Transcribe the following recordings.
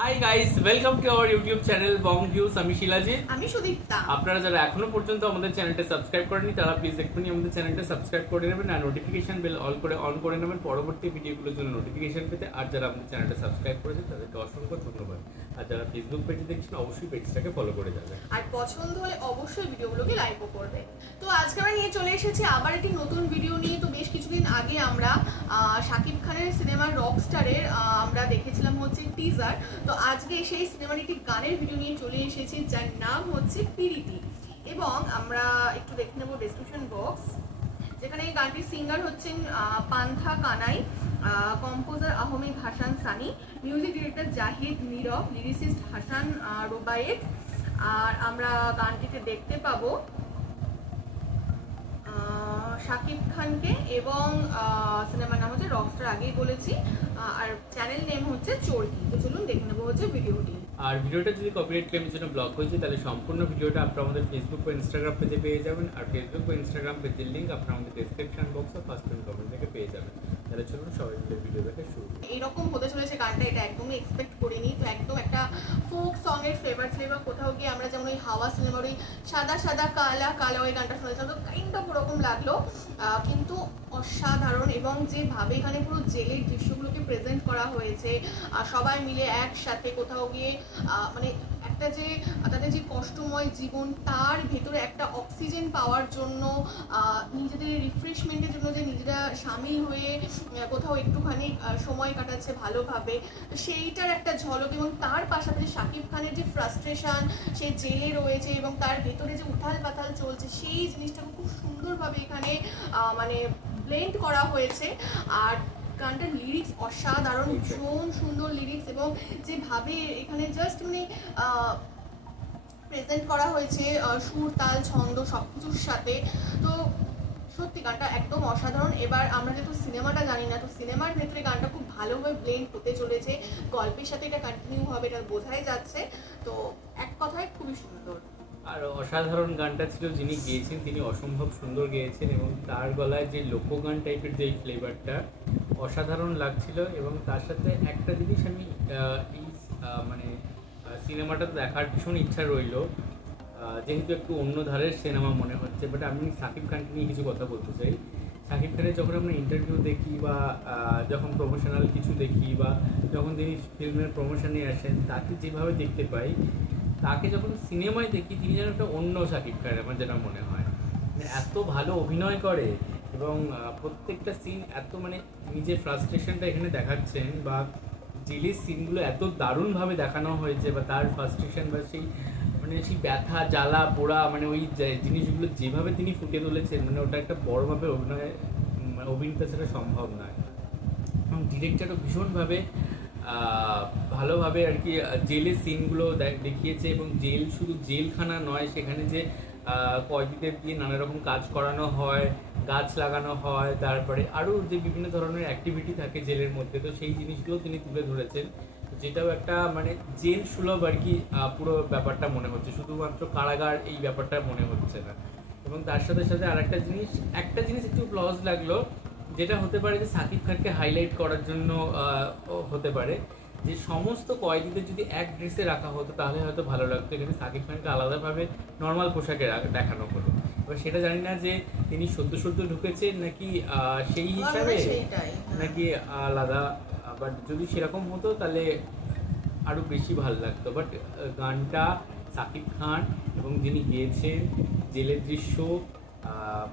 Hi guys, welcome to our YouTube channel Bong views. আমি শিলাজিৎ। আমি সুদীপ্তা। আপনারা যারা এখনো পর্যন্ত আমাদের চ্যানেলটা সাবস্ক্রাইব করেনি তারা প্লিজ এক্ষুনি আমাদের চ্যানেলটা সাবস্ক্রাইব করে নেবেন আর নোটিফিকেশন বেল অন করে নেবেন পরবর্তী ভিডিওগুলোর জন্য নোটিফিকেশন পেতে। আর যারা আমাদের চ্যানেলটা সাবস্ক্রাইব করেছেন তাদেরকে অসংখ্য ধন্যবাদ। আর যারা ফেসবুক পেজে দেখছেন অবশ্যই পেজটাকে ফলো করে যাবেন আর পছন্দ হলে অবশ্যই ভিডিওগুলোকে লাইকও করবে। তো আজকে আমরা নিয়ে চলে এসেছি আবার একটি নতুন ভিডিও নিয়ে। তো বেশ কিছুদিন আগে আমরা শাকিব খানের সিনেমার রকস্টারের আমরা দেখেছিলাম হচ্ছে টিজার। তো আজকে সেই সিনেমার একটি গানের ভিডিও নিয়ে চলে এসেছি যার নাম হচ্ছে পিরিতি। এবং আমরা একটু দেখে নেব ডেসক্রিপশন বক্স, যেখানে এই গানটির সিঙ্গার হচ্ছেন Pantha Kanai, composer Ahmed Hasan Sunny, music director Zahid Nirob, lyricist Hasan Robayet. আর আমরা গানটিতে দেখতে পাবো শাকিব খানকে এবং সিনেমার নাম হচ্ছে রকস্টার, আগেই বলেছি। আর চ্যানেল নেম হচ্ছে চরকি। তো চলুন দেখে নেবো হচ্ছে ভিডিওটি। আর ভিডিওটা যদি কপিরাইট ক্লেমের জন্য ব্লক হয়েছে তাহলে সম্পূর্ণ ভিডিওটা আপনারা আমাদের ফেসবুক বা ইনস্টাগ্রাম পেজে পেয়ে যাবেন। আর ফেসবুক বা ইনস্টাগ্রাম পেজের লিঙ্ক আপনারা আমাদের ডেসক্রিপশন বক্স আর ফার্স্ট কমেন্ট থেকে পেয়ে যাবেন। তাহলে চলুন সবাই মিলে ভিডিও দেখা শুরু। এইরকম হতে চলেছে গানটা, এটা একদমই এক্সপেক্ট করিনি। তো একদম একটা ফোক সঙের ফ্লেভার ছিল। কোথাও গিয়ে আমরা যেমন ওই হাওয়া সিনেমার ওই সাদা সাদা কালা কালা ওই গানটা শুনেছিলাম, তো কাইন্ড অফ ওরকম লাগলো। কিন্তু অসাধারণ, এবং যেভাবে এখানে পুরো জেলের দৃশ্যগুলোকে প্রেজেন্ট করা হয়েছে, সবাই মিলে একসাথে কোথাও গিয়ে মানে একটা যে তাদের যে কষ্টময় জীবন তার ভেতরে একটা অক্সিজেন পাওয়ার জন্য, নিজেদের রিফ্রেশমেন্টের জন্য যে নিজেরা সামিল হয়ে কোথাও একটুখানি সময় কাটাচ্ছে ভালোভাবে, সেইটার একটা ঝলক। এবং তার পাশাপাশি শাকিব খানের যে ফ্রাস্ট্রেশন, সে জেলে রয়েছে এবং তার ভেতরে যে উথাল পাথাল চলছে, সেই জিনিসটাকে খুব সুন্দরভাবে এখানে মানে ব্লেন্ড করা হয়েছে। আর গানটার লিরিক্স অসাধারণ, ভীষণ সুন্দর লিরিক্স, এবং যেভাবে এখানে জাস্ট মানে প্রেজেন্ট করা হয়েছে সুর তাল ছন্দ সব কিছুর সাথে। তো সত্যি গানটা একদম অসাধারণ। এবার আমরা যেহেতু সিনেমাটা জানি না, তো সিনেমার ভেতরে গানটা খুব ভালোভাবে ব্লেন্ড হতে চলেছে, গল্পের সাথে এটা কন্টিনিউ হবে, এটা বোঝাই যাচ্ছে। তো এক কথায় খুবই সুন্দর। আর অসাধারণ গানটা ছিল, যিনি গেয়েছেন তিনি অসম্ভব সুন্দর গেয়েছেন এবং তার গলায় যে লোকগান টাইপের যে ফ্লেভারটা অসাধারণ লাগছিল। এবং তার সাথে একটা জিনিস আমি এই মানে সিনেমাটা দেখার ভীষণ ইচ্ছা রইল, যেহেতু একটু অন্য ধারের সিনেমা মনে হচ্ছে। বাট আমি শাকিব খানকে নিয়ে কিছু কথা বলতে চাই। শাকিব খানের যখন আমরা ইন্টারভিউ দেখি বা যখন প্রমোশনাল কিছু দেখি বা যখন তিনি ফিল্মের প্রমোশনে আসেন, তাকে যেভাবে দেখতে পাই, তাকে যখন সিনেমায় দেখি তিনি যেন একটা অন্য শাকিব খান আমার যেটা মনে হয়। মানে এত ভালো অভিনয় করে এবং প্রত্যেকটা সিন এত মানে তিনি যে ফ্রাস্ট্রেশনটা এখানে দেখাচ্ছেন বা জেলের সিনগুলো এত দারুণভাবে দেখানো হয়েছে, বা তার ফ্রাস্ট্রেশন বা সেই মানে সেই ব্যথা জ্বালা পোড়া, মানে ওই জিনিসগুলো যেভাবে তিনি ফুটে তুলেছেন, মানে ওটা একটা বড়োভাবে অভিনেতা সেটা সম্ভব নয়। এবং ডিরেক্টরও ভীষণভাবে ভালোভাবে আর কি জেলের সিনগুলো দেখিয়েছে। এবং জেল শুধু জেলখানা নয়, সেখানে যে কয়েদিদের দিয়ে নানা রকম কাজ করানো হয়, গাছ লাগানো হয়, তারপরে আরও যে বিভিন্ন ধরনের অ্যাক্টিভিটি থাকে জেলের মধ্যে, তো সেই জিনিসগুলো তিনি তুলে ধরেছেন। যেটাও একটা মানে জেল সুলভ আর কি পুরো ব্যাপারটা মনে হচ্ছে, শুধুমাত্র কারাগার এই ব্যাপারটা মনে হচ্ছে না। এবং তার সাথে সাথে আর একটা জিনিস একটু ক্লজ লাগলো, যেটা হতে পারে যে সাকিব খানকে হাইলাইট করার জন্য হতে পারে, যে সমস্ত কয়েদিদের যদি এক ড্রেসে রাখা হতো তাহলে হয়তো ভালো লাগতো। এখানে সাকিব খানকে আলাদাভাবে নর্মাল পোশাকে দেখানো হলো। এবার সেটা জানি না যে তিনি সদ্য ঢুকেছেন নাকি সেই হিসাবে, নাকি আলাদা। বাট যদি সেরকম হতো তাহলে আরও বেশি ভালো লাগতো। বাট গানটা সাকিব খান এবং যিনি গিয়েছেন, জেলের দৃশ্য,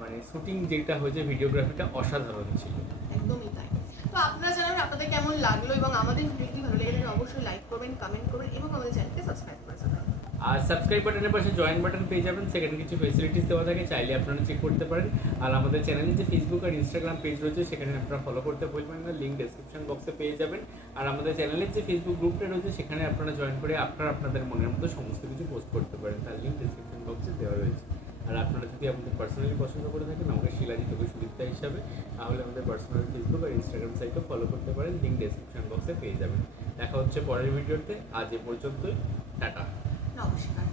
মানে শুটিং যেটা হয়েছে, ভিডিওগ্রাফিটা অসাধারণ ছিল। একদমই তাই। তো আপনারা জানাবেন আপনাদের কেমন লাগলো, এবং আমাদের ভিডিওটি ভালো লেগে থাকলে অবশ্যই লাইক করবেন, কমেন্ট করবেন, এবং আমাদের চ্যানেলকে সাবস্ক্রাইব করে যাবেন। আর সাবস্ক্রাইব বাটনের পাশে জয়েন বাটন পেয়ে যাবেন, সেখানে কিছু ফেসিলিটিস দেওয়া থাকে, চাইলে আপনারা চেক করতে পারেন। আর আমাদের চ্যানেলে যে ফেসবুক আর ইনস্টাগ্রাম পেজ রয়েছে সেখানে আপনারা ফলো করতে ভুলবেন না, লিঙ্ক ডেসক্রিপশন বক্সে পেয়ে যাবেন। আর আমাদের চ্যানেলের যে ফেসবুক গ্রুপটা রয়েছে সেখানে আপনারা জয়েন করে আপনাদের মনের মতো সমস্ত কিছু পোস্ট করতে পারেন, তার লিঙ্ক ডেসক্রিপশন বক্সে দেওয়া রয়েছে। আর আপনারা যদি আমাদের পার্সোনালি পছন্দ করে থাকেন আমাকে শিলাজিৎ সুদীপ্তা হিসাবে, তাহলে আমাদের পার্সোনাল ফেসবুক আর ইনস্টাগ্রাম সাইটও ফলো করতে পারেন, লিঙ্ক ডেসক্রিপশন বক্সে পেয়ে যাবেন। দেখা হচ্ছে পরের ভিডিওতে, আজ এ পর্যন্তই, টাটা, নমস্কার।